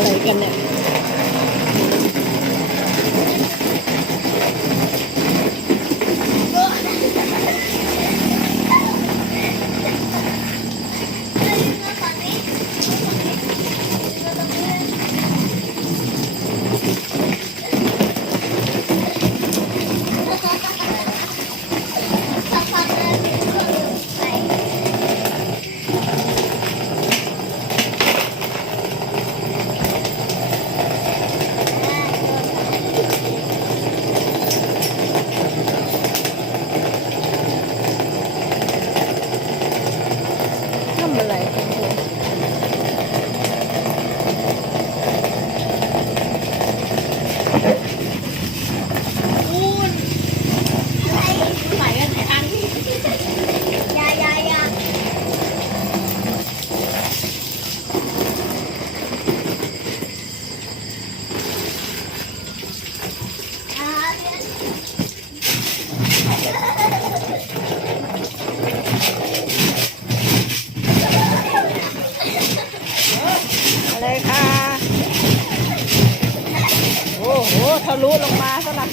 อะไร อะไรคะโอ้โหทะลุลงมาซะละ